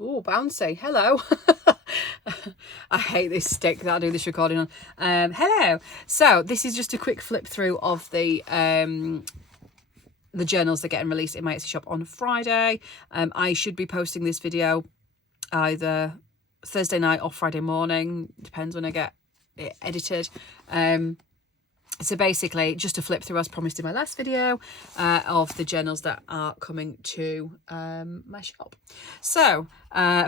Oh, bouncy. Hello. I hate this stick that I do this recording on. Hello. So this is just a quick flip through of the journals that are getting released in my Etsy shop on Friday. I should be posting this video either Thursday night or Friday morning. Depends when I get it edited. So basically, just a flip through as promised in my last video of the journals that are coming to my shop. So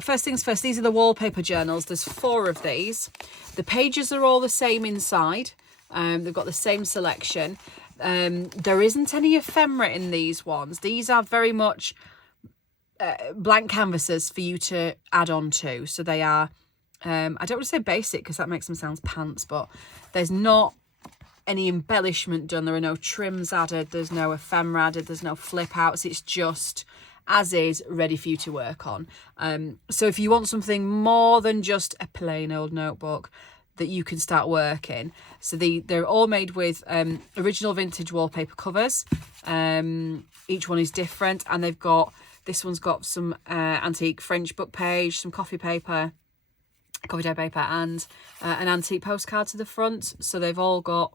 first things first, these are the wallpaper journals. There's 4 of these. The pages are all the same inside. They've got the same selection. There isn't any ephemera in these ones. These are very much blank canvases for you to add on to. So they are, I don't want to say basic because that makes them sound pants, but there's not any embellishment done. There are no trims added, there's no ephemera added, there's no flip outs. It's just as is, ready for you to work on. So if you want something more than just a plain old notebook that you can start working, so they're all made with original vintage wallpaper covers. Each one is different, and they've got, this one's got some antique French book page, some coffee dye paper, and an antique postcard to the front. So they've all got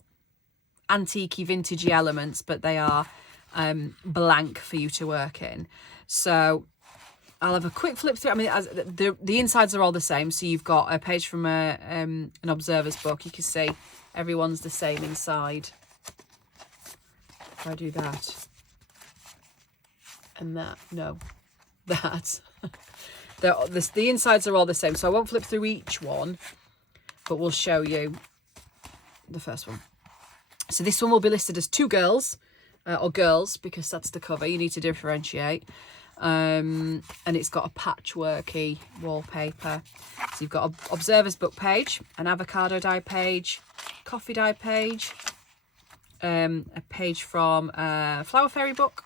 antique-y, vintagey elements, but they are blank for you to work in. So I'll have a quick flip through. I mean, as the insides are all the same. So you've got a page from an observer's book. You can see everyone's the same inside. If I do that and that, no, that. The insides are all the same. So I won't flip through each one, but we'll show you the first one. So this one will be listed as 2 girls, or girls, because that's the cover. You need to differentiate. And it's got a patchworky wallpaper. So you've got an observer's book page, an avocado dye page, coffee dye page, a page from Flower Fairy book.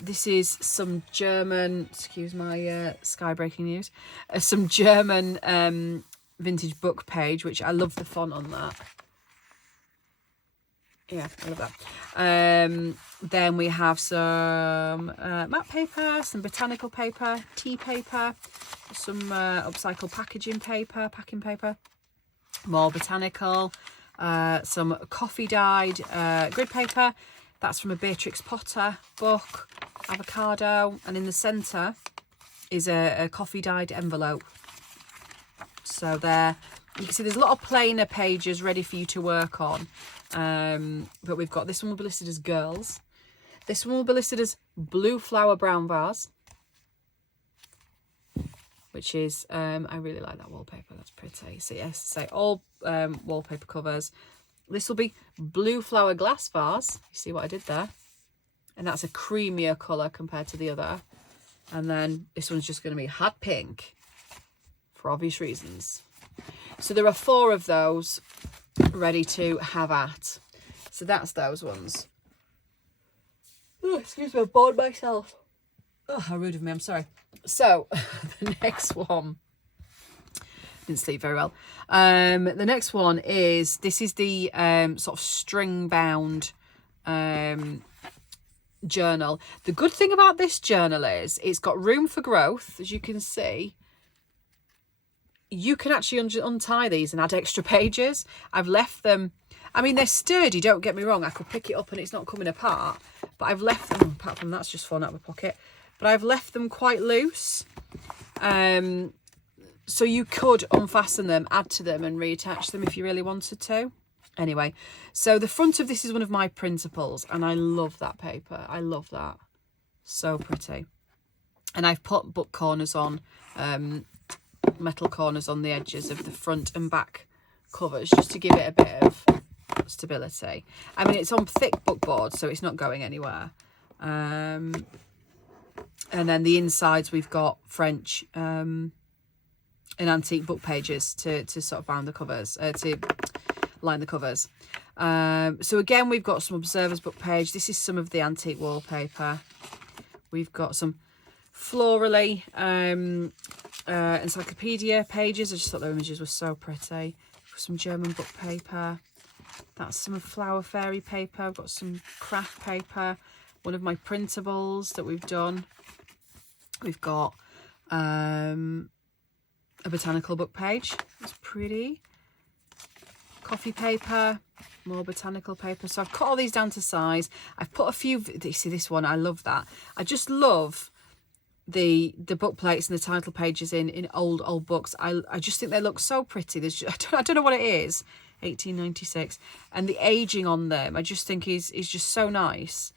This is some German, excuse my sky breaking news, some German vintage book page, which I love the font on that. Yeah, I love that. Then we have some matte paper, some botanical paper, tea paper, some upcycled packing paper, more botanical, some coffee dyed grid paper. That's from a Beatrix Potter book, avocado, and in the centre is a coffee dyed envelope. So there, you can see there's a lot of plainer pages ready for you to work on. But we've got, this one will be listed as girls. This one will be listed as blue flower brown vase, which is, I really like that wallpaper. That's pretty. So yes, say all wallpaper covers. This will be blue flower glass vase. You see what I did there? And that's a creamier colour compared to the other. And then this one's just going to be hot pink for obvious reasons. So there are 4 of those ready to have at. So that's those ones. Oh, excuse me, I bored myself. Oh, how rude of me, I'm sorry. So the next one, didn't sleep very well. The next one is, this is the sort of string bound journal. The good thing about this journal is it's got room for growth. As you can see, you can actually untie these and add extra pages. I've left them, I mean, they're sturdy, don't get me wrong. I could pick it up and it's not coming apart, but I've left them, apart from that's just fallen out of my pocket, but I've left them quite loose. So you could unfasten them, add to them and reattach them if you really wanted to. Anyway, so the front of this is one of my principles, and I love that paper. I love that. So pretty. And I've put book corners on, metal corners on the edges of the front and back covers just to give it a bit of stability. I mean, it's on thick book board, so it's not going anywhere. And then the insides, we've got French and antique book pages to sort of bound the covers, to line the covers. So again, we've got some observer's book page. This is some of the antique wallpaper. We've got some florally encyclopedia pages. I just thought the images were so pretty. Some German book paper. That's some Flower Fairy paper. I've got some craft paper. One of my printables that we've done. We've got A botanical book page. It's pretty. Coffee paper, more botanical paper. So I've cut all these down to size. I've put a few, you see this one, I love that. I just love the book plates and the title pages in old books. I just think they look so pretty. There's just, I don't know what it is. 1896, and the aging on them I just think is just so nice.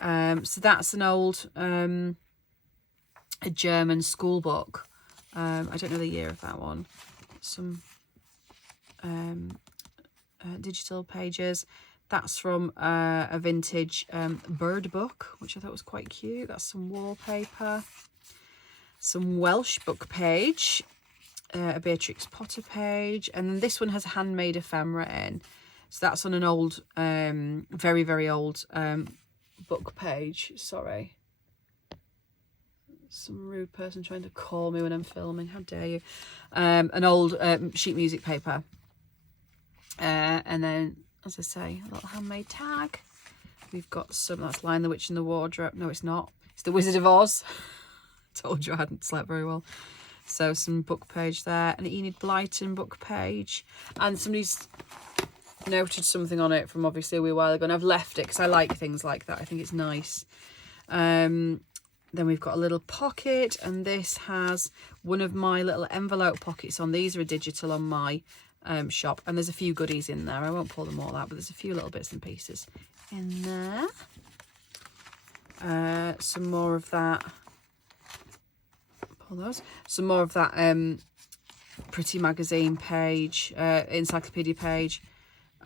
So that's an old a German school book. I don't know the year of that one. Some digital pages. That's from a vintage bird book, which I thought was quite cute. That's some wallpaper. Some Welsh book page. A Beatrix Potter page. And then this one has a handmade ephemera in. So that's on an old, very, very old book page. Sorry. Some rude person trying to call me when I'm filming. How dare you. An old sheet music paper. And then, as I say, a little handmade tag. We've got some, that's Lion the Witch in the Wardrobe. No, it's not. It's The Wizard of Oz. Told you I hadn't slept very well. So some book page there. An Enid Blyton book page. And somebody's noted something on it from obviously a wee while ago. And I've left it because I like things like that. I think it's nice. Then we've got a little pocket. And this has one of my little envelope pockets on. These are digital on my shop. And there's a few goodies in there. I won't pull them all out, but there's a few little bits and pieces in there. Some more of that. Pull those. Some more of that pretty magazine page, encyclopedia page.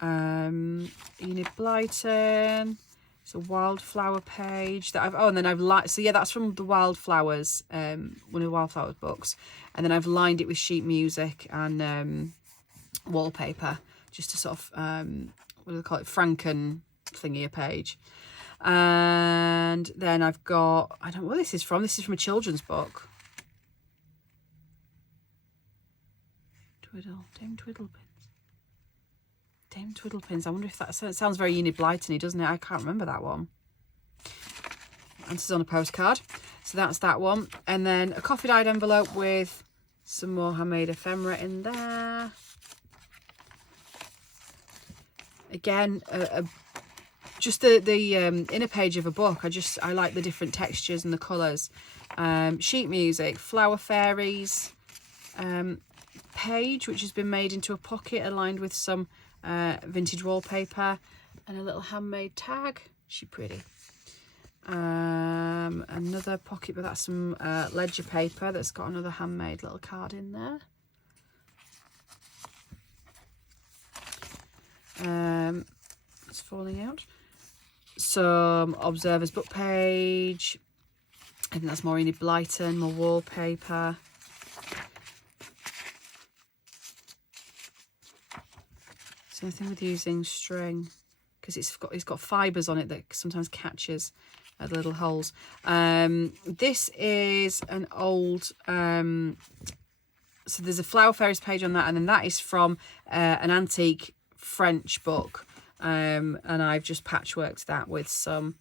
Enid Blyton. It's a wildflower page that and then I've so yeah, that's from the Wildflowers, one of the Wildflowers books, and then I've lined it with sheet music and wallpaper, just to sort of what do they call it, Franken thingy a page. And then I've got, I don't know what this is from. This is from a children's book. Dame Twiddlepins. I wonder if that sounds very Enid Blyton-y, doesn't it? I can't remember that one. And this is on a postcard. So that's that one. And then a coffee dyed envelope with some more handmade ephemera in there. Again, just the inner page of a book. I like the different textures and the colours. Sheet music, flower fairies page, which has been made into a pocket aligned with some vintage wallpaper and a little handmade tag. She's pretty. Another pocket, but that's some ledger paper that's got another handmade little card in there. It's falling out. Some Observer's book page. I think that's more Enid Blyton, more wallpaper. Same thing with using string, because it's got fibres on it that sometimes catches the little holes. This is an old so there's a Flower Fairies page on that, and then that is from an antique French book, and I've just patchworked that with some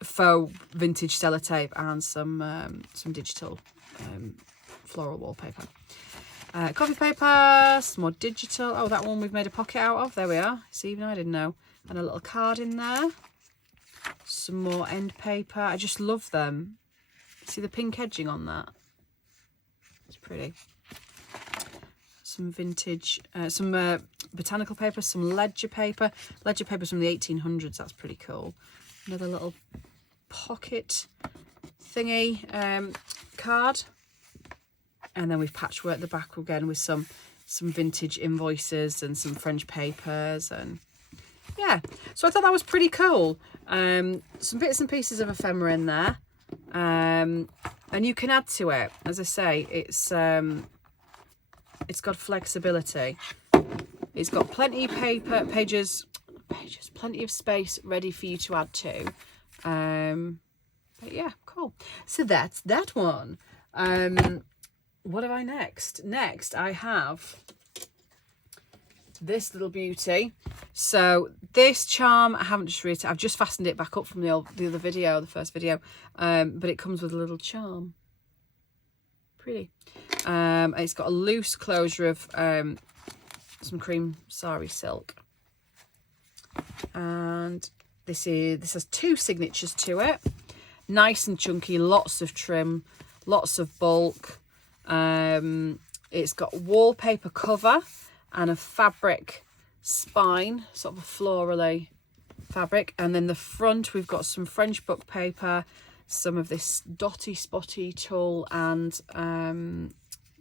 faux vintage sellotape and some digital floral wallpaper. Coffee paper, some more digital. Oh, that one we've made a pocket out of. There we are. See, even I didn't know. And a little card in there. Some more end paper. I just love them. See the pink edging on that? It's pretty. Some vintage, some botanical paper, some ledger paper. Ledger paper's from the 1800s. That's pretty cool. Another little pocket thingy card. And then we've patchworked the back again with some vintage invoices and some French papers, and yeah. So I thought that was pretty cool. Some bits and pieces of ephemera in there, and you can add to it. As I say, it's got flexibility. It's got plenty of pages, plenty of space ready for you to add to. But yeah, cool. So that's that one. What have I next? Next, I have this little beauty. So this charm, I haven't just I've just fastened it back up from the other video, the first video, but it comes with a little charm. Pretty. It's got a loose closure of some cream sari silk, and this has 2 signatures to it. Nice and chunky, lots of trim, lots of bulk. It's got wallpaper cover and a fabric spine, sort of a florally fabric, and then the front we've got some French book paper, some of this dotty spotty tulle, and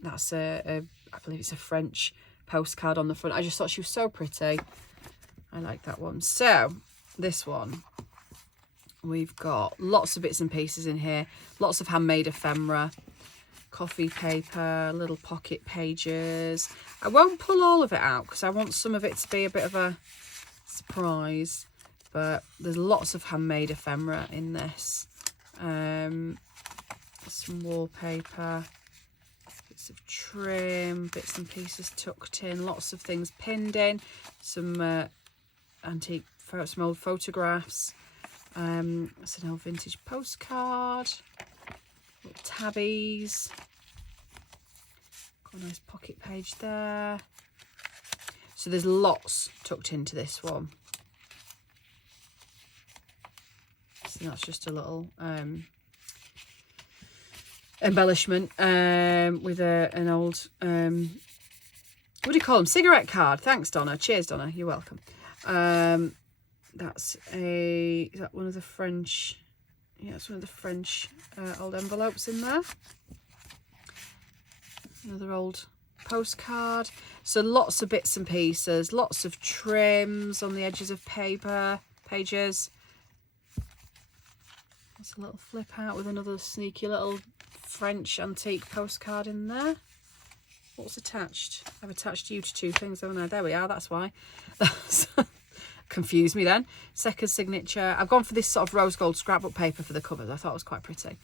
that's I believe it's a French postcard on the front. I just thought she was so pretty. I like that one. So this one, we've got lots of bits and pieces in here, lots of handmade ephemera, coffee paper, little pocket pages. I won't pull all of it out because I want some of it to be a bit of a surprise, but there's lots of handmade ephemera in this. Some wallpaper, bits of trim, bits and pieces tucked in, lots of things pinned in, some antique some old photographs. It's an old vintage postcard, little tabbies, got a nice pocket page there. So there's lots tucked into this one. So that's just a little embellishment with an old what do you call them, cigarette card. Thanks, Donna. Cheers, Donna, you're welcome. Is that one of the French, yeah, it's one of the French old envelopes in there. Another old postcard. So lots of bits and pieces, lots of trims on the edges of pages. That's a little flip out with another sneaky little French antique postcard in there. What's attached? I've attached you to 2 things, haven't I? There we are, that's why. That's confused me then. Second signature. I've gone for this sort of rose gold scrapbook paper for the covers. I thought it was quite pretty.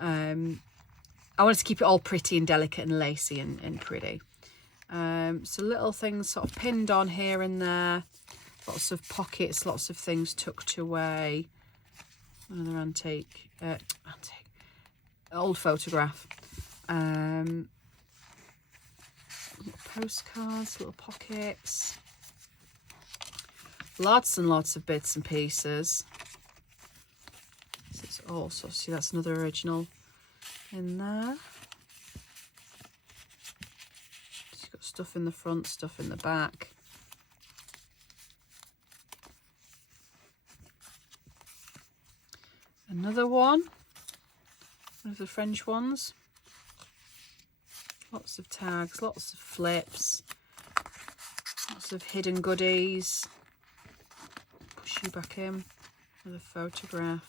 I wanted to keep it all pretty and delicate and lacy and pretty. So little things sort of pinned on here and there. Lots of pockets, lots of things tucked away. Another antique, old photograph. Little postcards, little pockets. Lots and lots of bits and pieces. This is also, see, that's another original in there. She's got stuff in the front, stuff in the back. Another one of the French ones. Lots of tags, lots of flips, lots of hidden goodies. Push you back in with a photograph.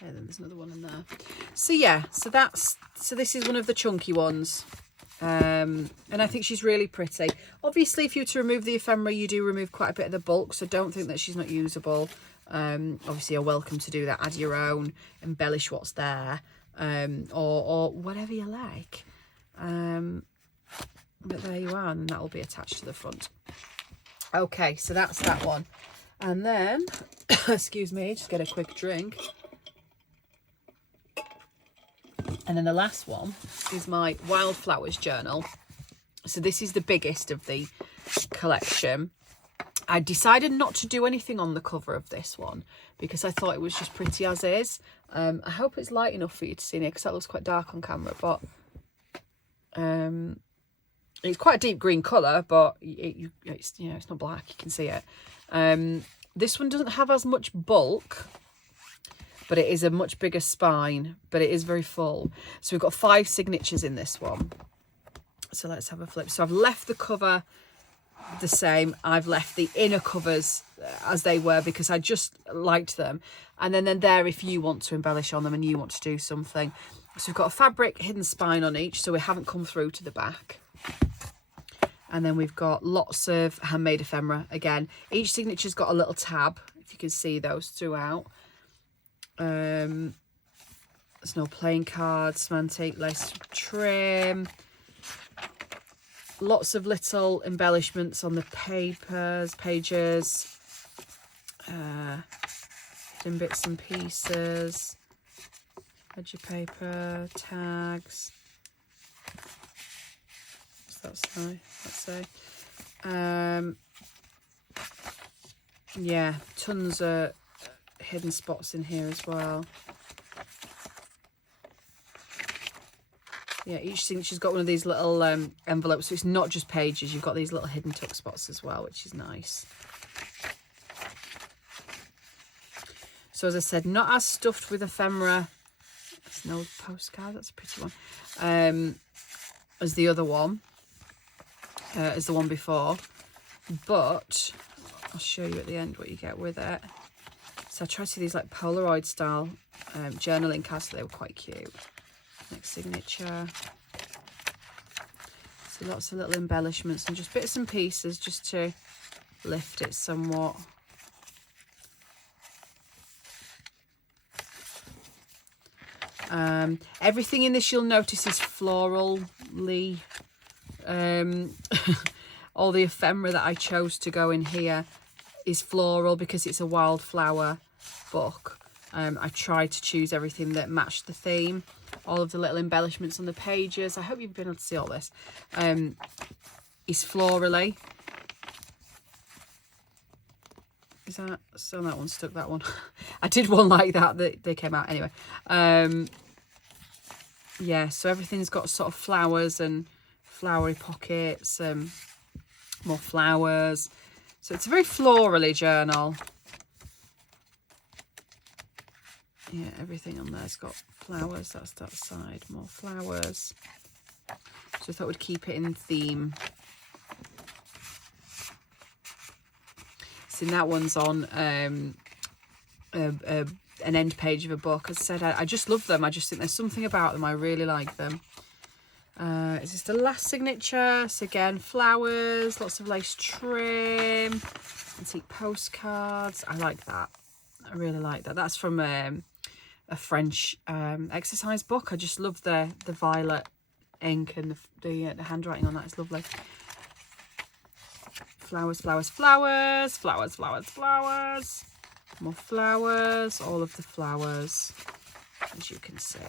And then there's another one in there. So yeah, so this is one of the chunky ones. And I think she's really pretty. Obviously, if you were to remove the ephemera, you do remove quite a bit of the bulk, so don't think that she's not usable. Obviously you're welcome to do that, add your own, embellish what's there, or whatever you like. But there you are, and that will be attached to the front. Okay, so that's that one. And then excuse me, just get a quick drink. And then the last one is my Wildflowers journal. So this is the biggest of the collection. I decided not to do anything on the cover of this one because I thought it was just pretty as is. I hope it's light enough for you to see it because that looks quite dark on camera, but it's quite a deep green colour, but it's, you know, it's not black, you can see it. This one doesn't have as much bulk, but it is a much bigger spine, but it is very full. So we've got 5 signatures in this one. So let's have a flip. So I've left the cover the same. I've left the inner covers as they were because I just liked them. And then they're there if you want to embellish on them and you want to do something. So we've got a fabric hidden spine on each, so we haven't come through to the back. And then we've got lots of handmade ephemera again. Each signature's got a little tab, if you can see those throughout. There's no playing cards, some antique lace trim. lots of little embellishments on the pages, hidden bits and pieces, ledger paper, tags. What's that say? Let's say. Yeah, tons of hidden spots in here as well. Yeah, each signature's got one of these little envelopes, so it's not just pages. You've got these little hidden tuck spots as well, which is nice. So as I said, not as stuffed with ephemera. That's an old postcard. That's a pretty one. As the other one, as the one before, but I'll show you at the end what you get with it. So I tried to do these like Polaroid style journaling cards, so they were quite cute. Next signature. So lots of little embellishments and just bits and pieces just to lift it somewhat. Everything in this, you'll notice, is florally. All the ephemera that I chose to go in here is floral because it's a wildflower book. I tried to choose everything that matched the theme. All of the little embellishments on the pages, I hope you've been able to see all this, is florally. Is that still that one stuck? That one I did one like that they came out anyway. Yeah, so everything's got sort of flowers and flowery pockets, more flowers, so it's a very florally journal. Yeah, everything on there's got flowers. That's that side, more flowers. So I thought we'd keep it in theme. So that one's on an end page of a book. As I said, I just love them. I just think there's something about them. I really like them. Is this the last signature? So again, flowers, lots of lace trim, antique postcards. I like that. I really like that. That's from a French exercise book. I just love the violet ink and the handwriting on that. It's lovely. Flowers, flowers, flowers, flowers, flowers, flowers. More flowers, all of the flowers, as you can see.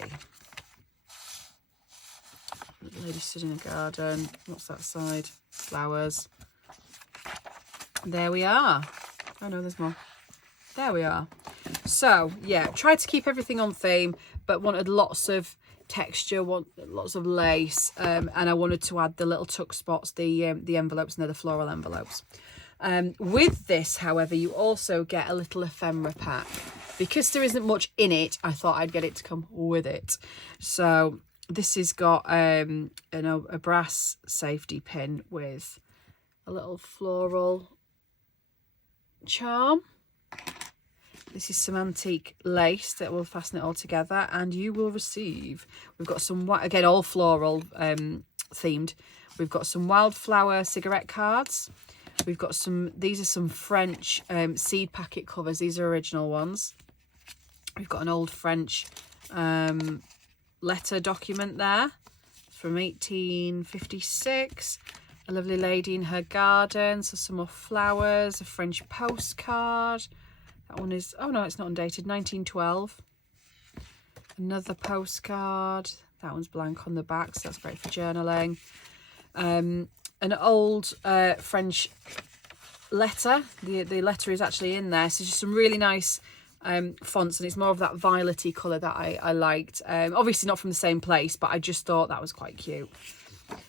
Lady stood in a garden. What's that side? Flowers. There we are. Oh no, there's more. There we are. So yeah, tried to keep everything on theme, but wanted lots of texture, lots of lace, and I wanted to add the little tuck spots, the envelopes, and they're the floral envelopes. With this, however, you also get a little ephemera pack. Because there isn't much in it, I thought I'd get it to come with it. So this has got a brass safety pin with a little floral charm. This is some antique lace that will fasten it all together, and you will receive, we've got some, again, all floral themed. We've got some wildflower cigarette cards. We've got some, these are some French seed packet covers. These are original ones. We've got an old French letter document there from 1856. A lovely lady in her garden. So some more flowers, a French postcard. That one is, oh no, it's not undated, 1912. Another postcard. That one's blank on the back, so that's great for journaling. An old French letter. The letter is actually in there. So just some really nice fonts, and it's more of that violet-y colour that I liked. Obviously not from the same place, but I just thought that was quite cute.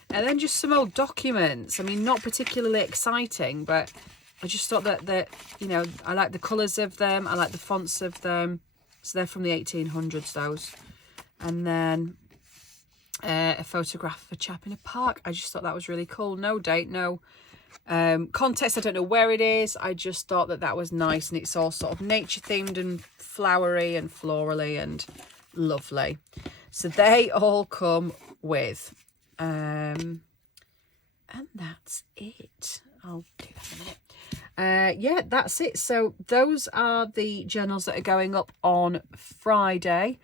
And then just some old documents. I mean, not particularly exciting, but I just thought that you know, I like the colours of them. I like the fonts of them. So they're from the 1800s, those. And then a photograph of a chap in a park. I just thought that was really cool. No date, no context. I don't know where it is. I just thought that was nice, and it's all sort of nature themed and flowery and florally and lovely. So they all come with, and that's it. I'll do that in a minute. Yeah, that's it. So those are the journals that are going up on Friday.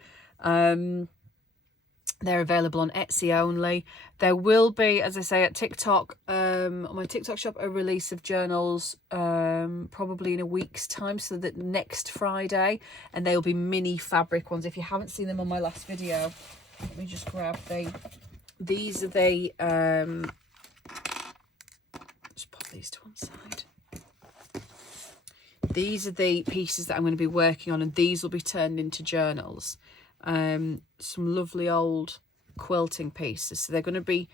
They're available on Etsy only. There will be, as I say, at TikTok, on my TikTok shop, a release of journals probably in a week's time, so that next Friday, and they'll be mini fabric ones. If you haven't seen them on my last video, let me just grab these are the just pop these to one side. These are the pieces that I'm going to be working on, and these will be turned into journals. Some lovely old quilting pieces. So they're going to be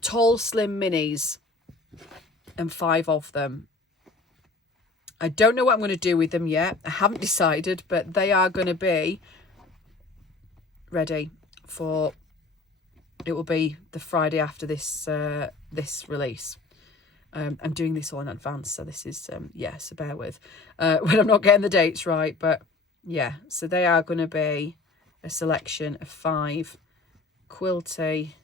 tall, slim minis, and 5 of them. I don't know what I'm going to do with them yet. I haven't decided, but they are going to be ready for, it will be the Friday after this this release. I'm doing this all in advance, so this is yeah, so bear with when I'm not getting the dates right, but yeah, so they are going to be a selection of 5 quilty,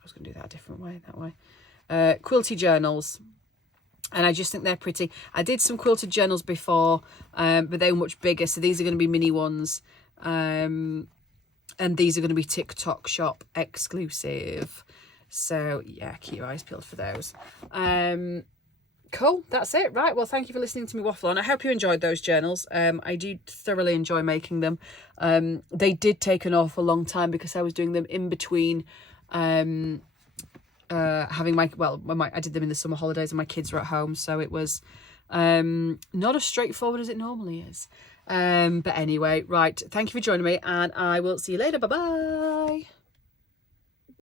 I was going to do that a different way, that way, quilty journals, and I just think they're pretty. I did some quilted journals before, but they were much bigger, so these are going to be mini ones, and these are going to be TikTok shop exclusive. So yeah, keep your eyes peeled for those. Cool, that's it. Right, well, thank you for listening to me waffle on. I hope you enjoyed those journals. I do thoroughly enjoy making them. They did take an awful long time because I was doing them in between having my, well, I did them in the summer holidays and my kids were at home, so it was not as straightforward as it normally is. But anyway, right, thank you for joining me, and I will see you later. Bye bye.